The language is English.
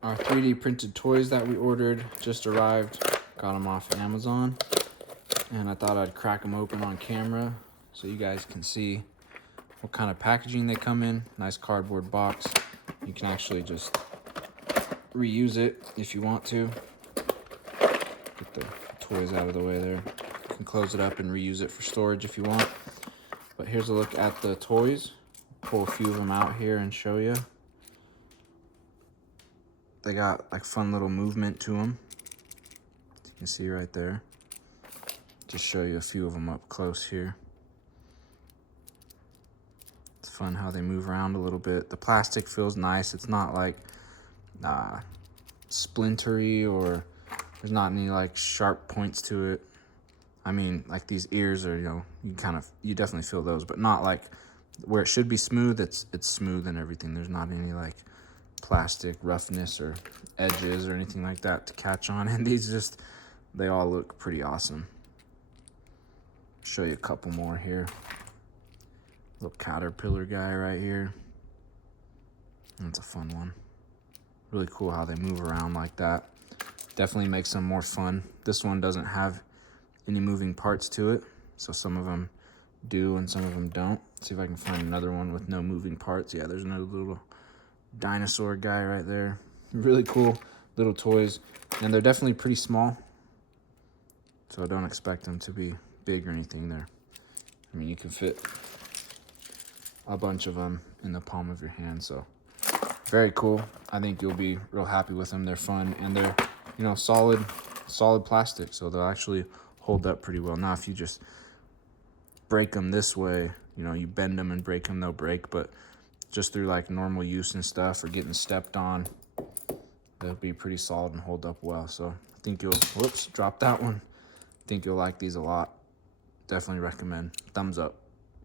Our 3D printed toys that we ordered just arrived. Got them off Amazon. And I thought I'd crack them open on camera so you guys can see what kind of packaging they come in. Nice cardboard box. You can actually just reuse it if you want to. Get the toys out of the way there. You can close it up and reuse it for storage if you want. But here's a look at the toys. Pull a few of them out here and show you. They got like fun little movement to them. You can see right there. Just show you a few of them up close here. It's fun how they move around a little bit. The plastic feels nice. It's not like splintery, or there's not any like sharp points to it. I mean, like these ears are, you definitely feel those, but not like where it should be smooth. It's smooth and everything. There's not any like plastic roughness or edges or anything like that to catch on. And these they all look pretty awesome. Show you a couple more here. Little caterpillar guy right here. That's a fun one. Really cool how they move around like that. Definitely makes them more fun. This one doesn't have any moving parts to it, so some of them do and some of them don't. Let's see if I can find another one with no moving parts. Yeah, there's another little dinosaur guy right there. Really cool little toys, and they're definitely pretty small, so don't expect them to be big or anything there. I mean, you can fit a bunch of them in the palm of your hand, so very cool. I think you'll be real happy with them. They're fun, and they're, solid plastic, so they'll actually hold up pretty well. Now, if you just break them this way, you bend them and break them, they'll break, but just through like normal use and stuff or getting stepped on, they'll be pretty solid and hold up well. So I think whoops, dropped that one. I think you'll like these a lot. Definitely recommend. Thumbs up.